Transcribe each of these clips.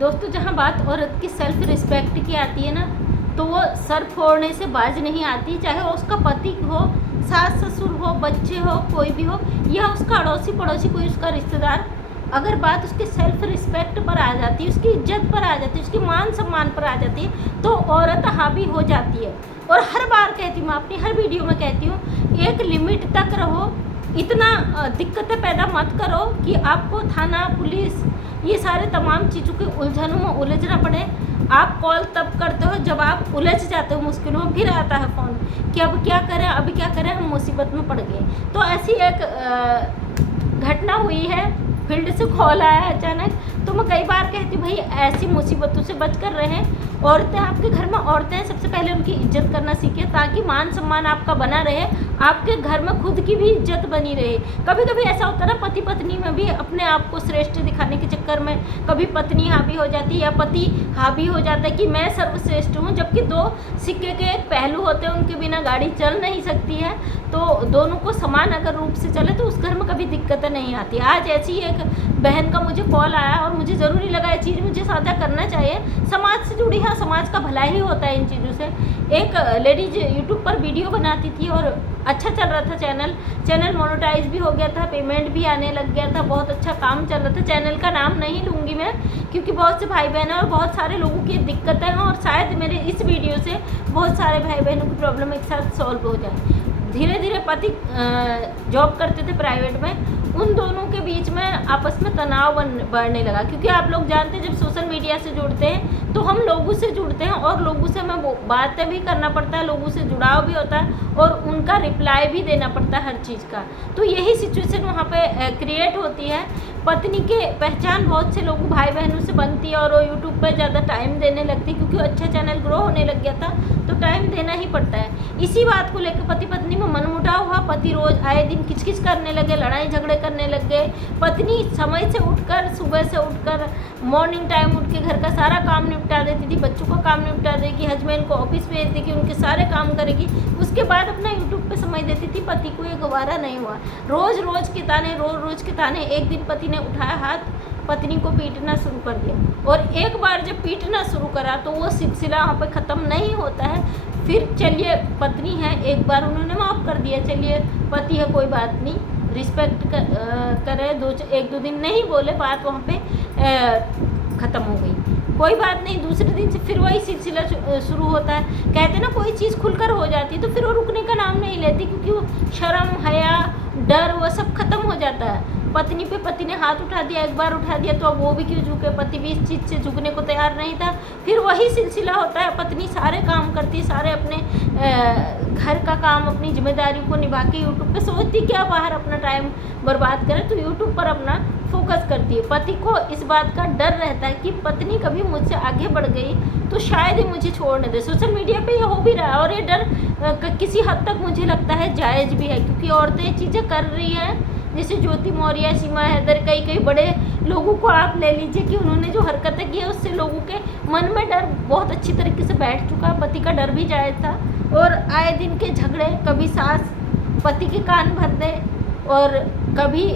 दोस्तों, जहाँ बात औरत की सेल्फ रिस्पेक्ट की आती है ना, तो वो सर फोड़ने से बाज नहीं आती। चाहे वो उसका पति हो, सास ससुर हो, बच्चे हो, कोई भी हो, या उसका अड़ोसी पड़ोसी कोई उसका रिश्तेदार, अगर बात उसके सेल्फ रिस्पेक्ट पर आ जाती है, उसकी इज्जत पर आ जाती है, उसकी मान सम्मान पर आ जाती है, तो औरत हावी हो जाती है। और हर बार कहती हूँ, मैं अपनी हर वीडियो में कहती हूँ, एक लिमिट तक रहो। इतना दिक्कतें पैदा मत करो कि आपको थाना पुलिस ये सारे तमाम चीज़ों के उलझनों में उलझना पड़े। आप कॉल तब करते हो जब आप उलझ जाते हो मुश्किलों में, फिर आता है फ़ोन कि अब क्या करें, अभी क्या करें, हम मुसीबत में पड़ गए। तो ऐसी एक घटना हुई है, फील्ड से कॉल आया अचानक। तो मैं कई बार कहती हूँ, भाई ऐसी मुसीबतों से बच कर रहें। औरतें, आपके घर में औरतें हैं, सबसे पहले उनकी इज्जत करना सीखें, ताकि मान सम्मान आपका बना रहे, आपके घर में खुद की भी इज्जत बनी रहे। कभी कभी ऐसा होता है ना, पति पत्नी में भी अपने आप को श्रेष्ठ दिखाने के चक्कर में कभी पत्नी हावी हो जाती है या पति हावी हो जाता है कि मैं सर्वश्रेष्ठ हूँ, जबकि दो सिक्के के एक पहलू होते हैं, उनके बिना गाड़ी चल नहीं सकती है। तो दोनों को समान अगर रूप से चले तो उस घर में कभी दिक्कतें नहीं आती। आज ऐसी एक बहन का मुझे कॉल आया और मुझे ज़रूरी लगा ये चीज़ मुझे साझा करना चाहिए, समाज से जुड़ी। हाँ, समाज का भला ही होता है इन चीज़ों से। एक लेडीज यूट्यूब पर वीडियो बनाती थी और अच्छा चल रहा था चैनल मोनेटाइज भी हो गया था, पेमेंट भी आने लग गया था, बहुत अच्छा काम चल रहा था। चैनल का नाम नहीं लूँगी मैं, क्योंकि बहुत से भाई बहन हैं और बहुत सारे लोगों की दिक्कतें हैं, और शायद मेरे इस वीडियो से बहुत सारे भाई बहनों की प्रॉब्लम एक साथ सॉल्व हो जाए। धीरे धीरे पति जॉब करते थे प्राइवेट में, उन दोनों के बीच में आपस में तनाव बढ़ने लगा। क्योंकि आप लोग जानते हैं, जब सोशल मीडिया से जुड़ते हैं तो हम लोगों से जुड़ते हैं और लोगों से हमें बातें भी करना पड़ता है, लोगों से जुड़ाव भी होता है और उनका रिप्लाई भी देना पड़ता है हर चीज़ का। तो यही सिचुएशन वहाँ पे क्रिएट होती है। पत्नी के पहचान बहुत से लोगों भाई बहनों से बनती है और वो यूट्यूब पर ज़्यादा टाइम देने लगती है, क्योंकि अच्छा चैनल ग्रो होने लग गया था तो टाइम देना ही पड़ता है। इसी बात को लेकर पति पत्नी में मनमुटाव हुआ। पति रोज आए दिन किचकिच करने लगे, लड़ाई झगड़े करने लग गए। पत्नी समय से उठकर, सुबह से उठकर मॉर्निंग टाइम उठ के घर का सारा काम निपटा देती थी, बच्चों का काम निपटा देगी, हस्बैंड को ऑफिस भेज देगी, उनके सारे काम करेगी, उसके बाद अपना यूट्यूब पे समय देती थी। पति को ये गवारा नहीं हुआ। रोज रोज के ताने। एक दिन पति ने उठाया हाथ, पत्नी को पीटना शुरू कर दिया। और एक बार जब पीटना शुरू करा तो वो सिलसिला वहाँ पे ख़त्म नहीं होता है। फिर चलिए, पत्नी है, एक बार उन्होंने माफ़ कर दिया, चलिए पति है, कोई बात नहीं, रिस्पेक्ट करे, एक दो दिन नहीं बोले, बात वहाँ पे ख़त्म हो गई, कोई बात नहीं। दूसरे दिन से फिर वही सिलसिला शुरू होता है। कहते ना, कोई चीज़ खुलकर हो जाती है तो फिर वो रुकने का नाम नहीं लेती, क्योंकि वो शर्म, हया, डर, वो सब खत्म हो जाता है। पत्नी पे पति ने हाथ उठा दिया, एक बार उठा दिया तो अब वो भी क्यों झुके, पति भी इस चीज़ से झुकने को तैयार नहीं था। फिर वही सिलसिला होता है। पत्नी सारे काम करती, सारे अपने घर का काम, अपनी जिम्मेदारी को निभा के यूट्यूब पे सोचती क्या बाहर अपना टाइम बर्बाद करे, तो यूट्यूब पर अपना फोकस करती है। पति को इस बात का डर रहता है कि पत्नी कभी मुझसे आगे बढ़ गई तो शायद ही मुझे छोड़ न दे। सोशल मीडिया पे ये हो भी रहा है और ये डर किसी हद तक मुझे लगता है जायज़ भी है, क्योंकि औरतें ये चीज़ें कर रही हैं। जैसे ज्योति मौर्य, सीमा हैदर, कई बड़े लोगों को आप ले लीजिए कि उन्होंने जो हरकतें की है उससे लोगों के मन में डर बहुत अच्छी तरीके से बैठ चुका। पति का डर भी जायज़ था और आए दिन के झगड़े, कभी सास पति के कान भर दे और कभी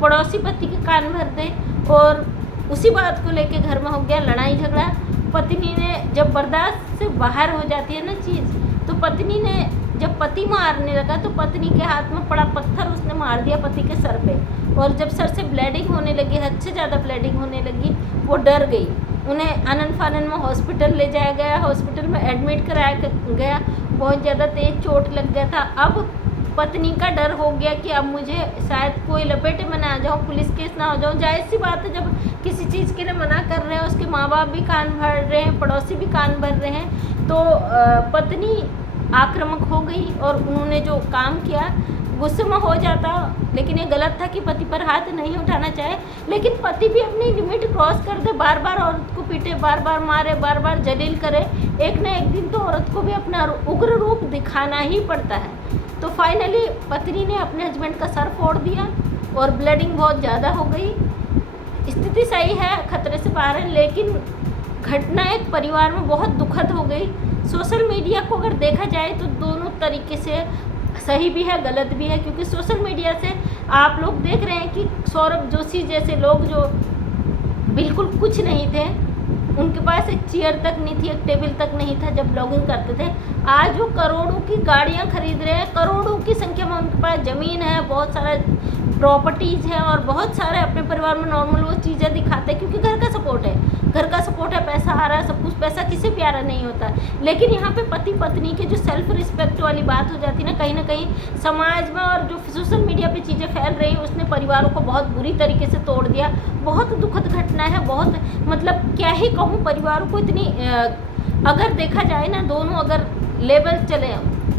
पड़ोसी पति के कान भर दे, और उसी बात को लेके घर में हो गया लड़ाई झगड़ा। पत्नी ने जब बर्दाश्त से बाहर हो जाती है ना चीज़, तो पत्नी ने जब पति मारने लगा तो पत्नी के हाथ में पड़ा पत्थर उसने मार दिया पति के सर पे, और जब सर से ब्लीडिंग होने लगी, हद से ज़्यादा ब्लीडिंग होने लगी, वो डर गई। उन्हें आनन फानन में हॉस्पिटल ले जाया गया, हॉस्पिटल में एडमिट कराया गया, बहुत ज़्यादा तेज चोट लग गया था। अब पत्नी का डर हो गया कि अब मुझे शायद कोई लपेटे में ना आ जाऊँ, पुलिस केस ना हो जाऊँ। जाहिर सी बात है, जब किसी चीज़ के लिए मना कर रहे हैं, उसके माँ बाप भी कान भर रहे हैं, पड़ोसी भी कान भर रहे हैं, तो पत्नी आक्रामक हो गई और उन्होंने जो काम किया गुस्से में हो जाता। लेकिन ये गलत था कि पति पर हाथ नहीं उठाना चाहे, लेकिन पति भी अपनी लिमिट क्रॉस कर दे, बार बार औरत को पीटे, बार बार मारे, बार बार जलील करे, एक ना एक दिन तो औरत को भी अपना उग्र रूप दिखाना ही पड़ता है। तो फाइनली पत्नी ने अपने हस्बैंड का सर फोड़ दिया और ब्लीडिंग बहुत ज़्यादा हो गई। स्थिति सही है, खतरे से बाहर है, लेकिन घटना एक परिवार में बहुत दुखद हो गई। सोशल मीडिया को अगर देखा जाए तो दोनों तरीके से सही भी है, गलत भी है, क्योंकि सोशल मीडिया से आप लोग देख रहे हैं कि सौरभ जोशी जैसे लोग जो बिल्कुल कुछ नहीं थे, उनके पास एक चेयर तक नहीं थी, एक टेबल तक नहीं था जब ब्लॉगिंग करते थे। आज वो करोड़ों की गाड़ियाँ खरीद रहे हैं, करोड़ों की संख्या में उनके पास ज़मीन है, बहुत सारा प्रॉपर्टीज़ है और बहुत सारे अपने परिवार में नॉर्मल वो चीज़ें दिखाते हैं क्योंकि घर का सपोर्ट है, घर का सपोर्ट है, पैसा आ रहा है, सब कुछ। पैसा किसी भी आ रहा नहीं होता। लेकिन यहाँ पे पति पत्नी के जो सेल्फ रिस्पेक्ट वाली बात हो जाती है ना कहीं समाज में, और जो सोशल मीडिया पे चीज़ें फैल रही हैं उसने परिवारों को बहुत बुरी तरीके से तोड़ दिया। बहुत दुखद घटना है, बहुत मतलब क्या ही कहूँ, परिवारों को इतनी अगर देखा जाए ना, दोनों अगर लेवल चले,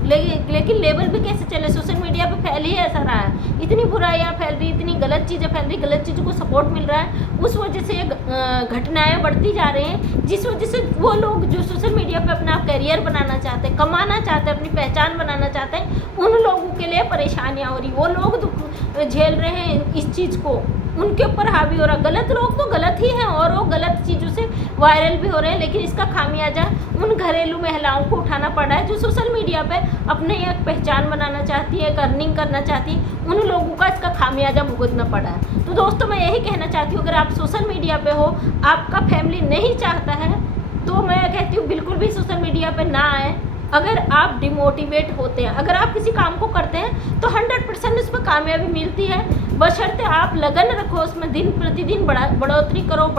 लेकिन लेवल भी कैसे चले, सोशल मीडिया पे फैल ही ऐसा रहा है, इतनी बुराइयाँ फैल रही, इतनी गलत चीज़ें फैल रही, गलत चीज़ों को सपोर्ट मिल रहा है, उस वजह से ये घटनाएँ बढ़ती जा रही हैं, जिस वजह से वो लोग जो सोशल मीडिया पे अपना करियर बनाना चाहते हैं, कमाना चाहते हैं, अपनी पहचान बनाना चाहते हैं, उन लोगों के लिए परेशानियाँ हो रही, वो लोग दुख झेल रहे हैं इस चीज़ को, उनके ऊपर हावी हो रहा। गलत लोग तो गलत ही हैं और वो गलत चीज़ों से वायरल भी हो रहे हैं, लेकिन इसका खामियाजा उन घरेलू महिलाओं को उठाना पड़ा है जो सोशल मीडिया पे अपने एक पहचान बनाना चाहती है, अर्निंग करना चाहती है, उन लोगों का इसका खामियाजा भुगतना पड़ा है। तो दोस्तों मैं यही कहना चाहती हूँ, अगर आप सोशल मीडिया पे हो, आपका फैमिली नहीं चाहता है, तो मैं कहती हूँ बिल्कुल भी सोशल मीडिया पे ना आए। अगर आप डिमोटिवेट होते हैं, अगर आप किसी काम को करते हैं तो 100% उसमें कामयाबी मिलती है, बशर्ते आप लगन रखो, उसमें दिन प्रतिदिन बढ़ोतरी करो,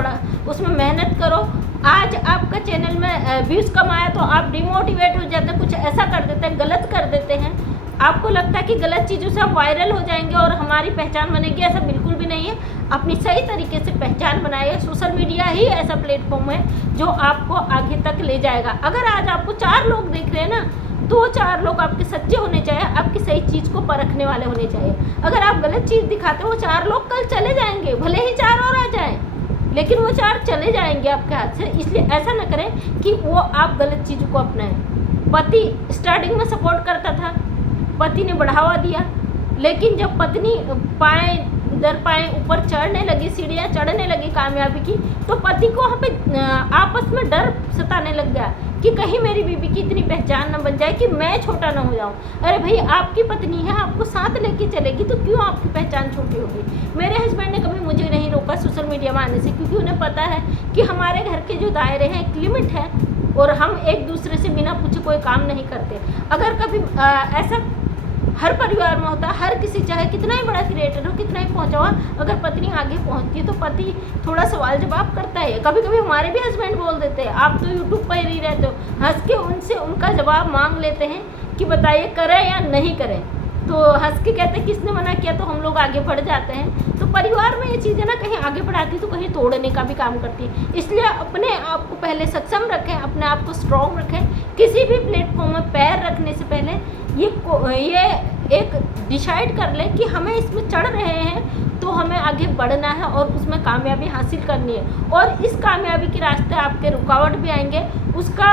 उसमें मेहनत करो। आज आपका चैनल में व्यूज़ कम आया तो आप डिमोटिवेट हो जाते हैं, कुछ ऐसा कर देते हैं, गलत कर देते हैं, आपको लगता है कि गलत चीज़ों से आप वायरल हो जाएंगे और हमारी पहचान बनेगी, ऐसा बिल्कुल भी नहीं है। अपनी सही तरीके से पहचान बनाइए। सोशल मीडिया ही ऐसा प्लेटफॉर्म है जो आपको आगे तक ले जाएगा। अगर आज आपको 4 लोग देख रहे हैं ना, तो 4 लोग आपके सच्चे होने चाहिए, आपकी सही चीज़ को परखने वाले होने चाहिए। अगर आप गलत चीज़ दिखाते हो, वो 4 लोग कल चले जाएंगे, भले ही 4 और आ जाएं, लेकिन वो 4 चले जाएंगे आपके हाथ से। इसलिए ऐसा न करें कि वो आप गलत चीज़ों को अपनाएं। पति स्टार्टिंग में सपोर्ट करता था, पति ने बढ़ावा दिया, लेकिन जब पत्नी पाए ऊपर चढ़ने लगी, सीढ़ियाँ चढ़ने लगी कामयाबी की, तो पति को वहाँ पे आपस में डर सताने लग गया कि कहीं मेरी बीवी की इतनी पहचान न बन जाए कि मैं छोटा ना हो जाऊँ। अरे भाई, आपकी पत्नी है, आपको साथ लेके चलेगी, तो क्यों आपकी पहचान छोटी होगी। मेरे हस्बैंड ने कभी मुझे नहीं रोका सोशल मीडिया में आने से, क्योंकि उन्हें पता है कि हमारे घर के जो दायरे हैं एक लिमिट है और हम एक दूसरे से बिना पूछे कोई काम नहीं करते। अगर कभी ऐसा हर परिवार में होता है, हर किसी चाहे कितना ही बड़ा क्रिएटर हो, कितना ही पहुंचा हुआ, अगर पत्नी आगे पहुंचती है तो पति थोड़ा सवाल जवाब करता है। कभी कभी हमारे भी हस्बैंड बोल देते हैं, आप तो यूट्यूब पर ही रहते हो, हंस के उनसे उनका जवाब मांग लेते हैं कि बताइए करें या नहीं करें। तो हंस के कहते हैं किसने मना किया, तो हम लोग आगे बढ़ जाते हैं। तो परिवार में ये चीज़ें ना कहीं आगे बढ़ाती तो कहीं तोड़ने का भी काम करती है। इसलिए अपने आप को पहले सक्षम रखें, अपने आप को स्ट्रॉन्ग रखें। किसी भी प्लेटफॉर्म में पैर रखने से पहले ये एक डिसाइड कर लें कि हमें इसमें चढ़ रहे हैं तो हमें आगे बढ़ना है और उसमें कामयाबी हासिल करनी है। और इस कामयाबी के रास्ते आपके रुकावट भी आएंगे, उसका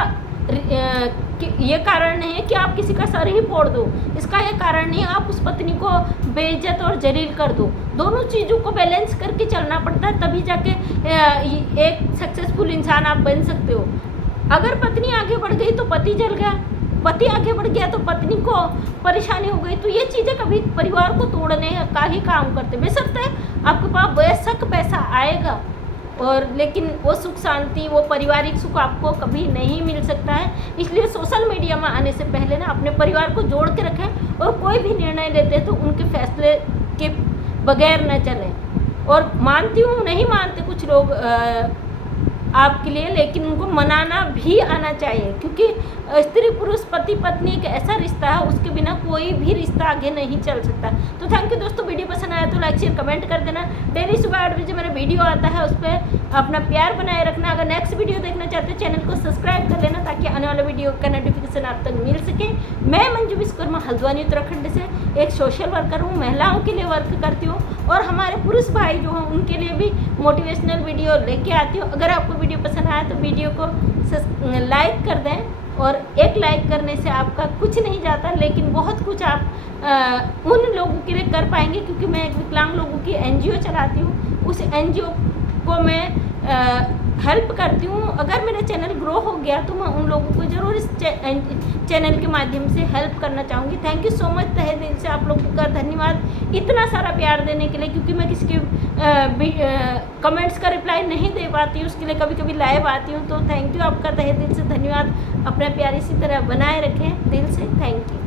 ये कारण नहीं है कि आप किसी का सर ही फोड़ दो, इसका ये कारण नहीं है आप उस पत्नी को बेइज्जत और जलील कर दो। दोनों चीज़ों को बैलेंस करके चलना पड़ता है, तभी जाके एक सक्सेसफुल इंसान आप बन सकते हो। अगर पत्नी आगे बढ़ गई तो पति जल गया, पति आगे बढ़ गया तो पत्नी को परेशानी हो गई। तो ये चीज़ें कभी परिवार को तोड़ने का ही काम करते। बेशर्ते आपके पास बेशक पैसा आएगा, और लेकिन वो सुख शांति, वो पारिवारिक सुख आपको कभी नहीं मिल सकता है। इसलिए सोशल मीडिया में आने से पहले ना अपने परिवार को जोड़ के रखें, और कोई भी निर्णय लेते हैं तो उनके फैसले के बगैर न चलें। और मानती हूँ नहीं मानते कुछ लोग आपके लिए, लेकिन उनको मनाना भी आना चाहिए, क्योंकि स्त्री पुरुष पति पत्नी एक ऐसा रिश्ता है, उसके बिना कोई भी रिश्ता आगे नहीं चल सकता। तो थैंक यू दोस्तों, वीडियो पसंद आया तो लाइक शेयर कमेंट कर देना। डेली सुबह 8 बजे मेरा वीडियो आता है, उस पर अपना प्यार बनाए रखना। अगर नेक्स्ट वीडियो देखना चाहते हैं चैनल को सब्सक्राइब कर लेना, ताकि आने वाला वीडियो का नोटिफिकेशन आप तक मिल सके। मैं मंजू विश्वकर्मा हल्द्वानी उत्तराखंड से एक सोशल वर्कर हूँ, महिलाओं के लिए वर्क करती हूँ, और हमारे पुरुष भाई जो हैं उनके लिए भी मोटिवेशनल वीडियो लेके आती हूँ। अगर आपको वीडियो पसंद आया तो वीडियो को लाइक कर दें, और एक लाइक करने से आपका कुछ नहीं जाता, लेकिन बहुत कुछ आप उन लोगों के लिए कर पाएंगे, क्योंकि मैं एक विकलांग लोगों की NGO चलाती हूँ। उस NGO को मैं हेल्प करती हूँ। अगर मेरा चैनल ग्रो हो गया तो मैं उन लोगों को ज़रूर इस चैनल के माध्यम से हेल्प करना चाहूँगी। थैंक यू सो मच, तहे दिल से आप लोगों का धन्यवाद इतना सारा प्यार देने के लिए, क्योंकि मैं किसी के कमेंट्स का रिप्लाई नहीं दे पाती हूँ, उसके लिए कभी कभी लाइव आती हूँ। तो थैंक यू, आपका तहे दिल से धन्यवाद। अपना प्यार इसी तरह बनाए रखें, दिल से थैंक यू।